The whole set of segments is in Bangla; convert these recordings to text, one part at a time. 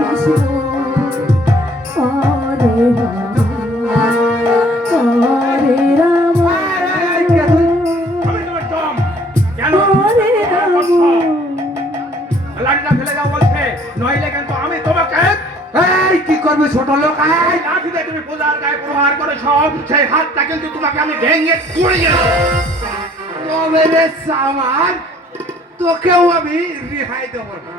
কৃষ্ণ হরে হরে রাম হরে রাম। লাঠিটা ফেলে দাও বলছে, নইলে কিন্তু আমি তোমাকে কি করবে ছোট লোক? লাঠিতে তুমি পূজার গায়ে প্রহার করেছ, সেই হাতটা কিন্তু তোমাকে আমি ভেঙে গুঁড়িয়ে আমার তোকেও আমি রেহাই দেবো না।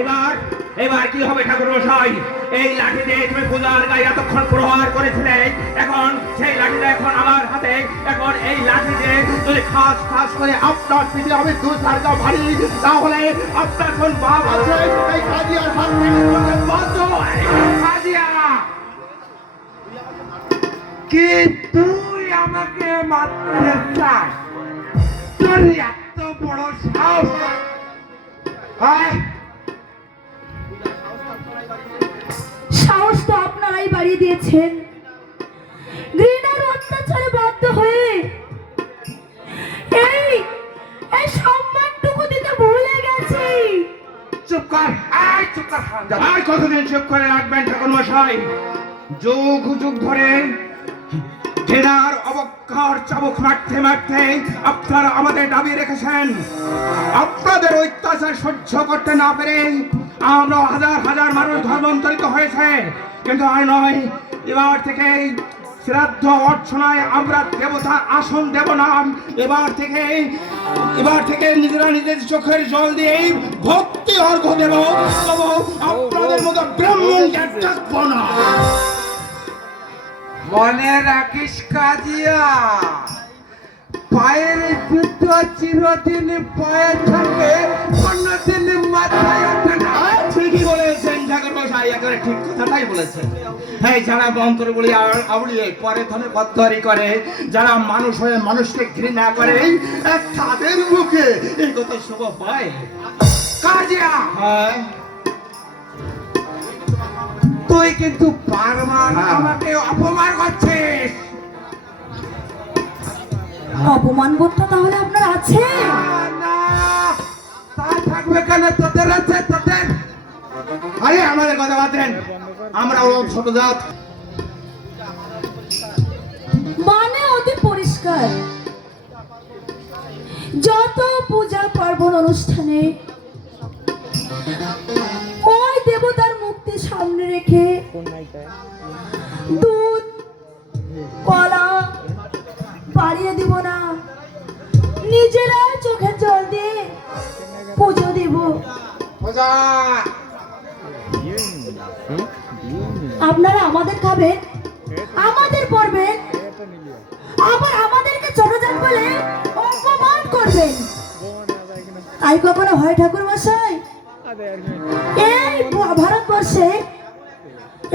এবার এবার কি হবে ঠাকুর মশাই? এই লাঠি দিয়ে তুমি পূজার গায়ে এতক্ষণ প্রহার করেছিলে, এখন সেই লাঠিটা এখন আমার হাতে, এখন এই লাঠি দিয়ে যদি খাস খাস করে আপনার পিঠে আমি দু চারটা ভারী, তাহলে আপনার কোন বাপ আছে এই কাজিয়ার হাত থেকে তোমাকে বাঁচায়। কাজিয়া, কি তুই আমাকে মারতে চাস? তোর এত বড় সাহস? সাহস তো আপনারাই বাড়িয়ে দিয়েছেন। ঘৃণার অত্যাচারে বাধ্য হয়ে এই এই সম্মানটুকু দিতে ভুলে গেছি। চুপ কর, চুপ কর। আর কতদিন চুপ করে রাখবেন ঠাকুর মশাই? যুগ যুগ ধরে ঘৃণার অবজ্ঞার চাবুক মারতে মারতে আপনারা আমাদের দাবি রেখেছেন। আপনাদের অত্যাচার সহ্য করতে না পেরে আমরা হাজার হাজার মানুষ ধর্মান্তরিত হয়েছে, কিন্তু আর নয়, এবার থেকে শ্রাদ্ধ অর্চনায় আমরা দেবতা আসন দেব না। এবার থেকে নিজেরা নিজের চোখের জল দিয়ে ভক্তি অর্ঘ দেব, তবু আপনাদের মতো ব্রাহ্মণকে ডাকবো না। মনে রাখিস কাজিয়া, পায়ের জুতো চিরদিন পায়ে থাকে, অন্যদিন মাথায় ওঠে না। ঠিকই বলেছেন ঠাকুর মশাই, একেবারে ঠিক কথাটাই বলেছেন। হ্যাঁ, যারা মন্ত্র বলি আউড়িয়ে পরে ধনে বদ্ধরি করে, যারা মানুষ হয়ে মানুষকে ঘৃণা করে, তাদের মুখে এই কথা শুভ হয়। কাজিয়া, হ্যাঁ, তুই কিন্তু বারবার আমাকে অপমান করছিস। অপমান বোধটা তাহলে আপনার আছে? না, তা থাকবে কেন? তোদের আছে, তোদের। আরে আমাদের কথা বাদেন, আমরা ছোট জাত। মানে অতি পরিষ্কার, যত পূজা পার্বণ অনুষ্ঠানে ওই দেবতার মুক্তি সামনে রেখে দুধ কলা বাড়িয়ে দিব না, নিজেরা চোখের জল দিয়ে পুজো দিব। আপনারা আমাদের খাবেন, আমাদের পড়বেন, আবার আমাদেরকে ছোট জাত বলে অপমান করবেন। তাই কখনো হয় ঠাকুর মশাই? এই ভারতবর্ষে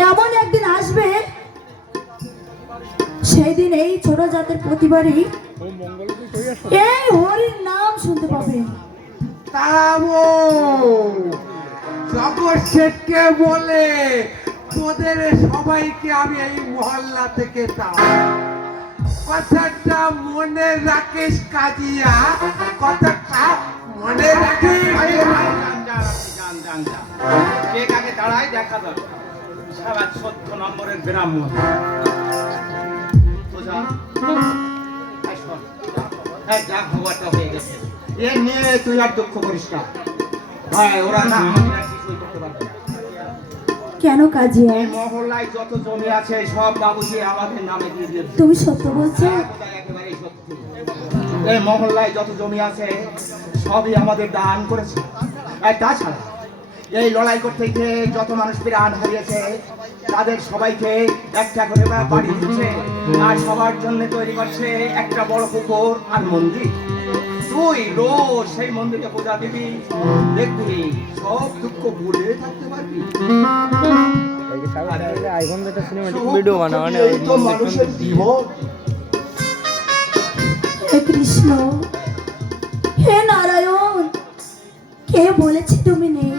এমন একদিন আসবে, সেই দিন এই ছোট জাতের প্রতিবারই এই হরির নাম শুনতে পাবে। জগৎ শেঠকে বলে তোদের সবাইকে আমি এই মহল্লা থেকে কথাটা মনে রাখিস কাজিয়া, কথাটা মনে রাখিস। কে কাকে দাঁড়ায় দেখা দরকার। সারা 14 নম্বরের ব্রাহ্মণ যা খবরটা হয়ে গেছে, এ নিয়ে তুই আর দুঃখ করিস না ভাই। ওরা না কিছুই করতে পারবে না। কেন কাজিয়া? এই মহল্লায় যত জমি আছে সব বাবুজি আমাদের নামে দিয়ে দিয়েছে। তুমি সত্য বলছো? একেবারেই সত্যি। এই মহল্লায় যত জমি আছে সবই আমাদের দান করেছে। আর তাছাড়া এই লড়াই করতে গিয়ে যত মানুষ প্রাণ হারিয়েছে তাদের সবাইকে একটা করে বাড়ি দিচ্ছে, আর সবার জন্য তৈরি করছে একটা বড় পুকুর আর মন্দির। তুই রোজ সেই মন্দিরে পূজা দিবি, দেখবি সব দুঃখ ভুলে থাকতে পারবি। এই তো মানুষের জীবন। হে কৃষ্ণ, হে নারায়ণ, কে বলেছে তুমি নেই?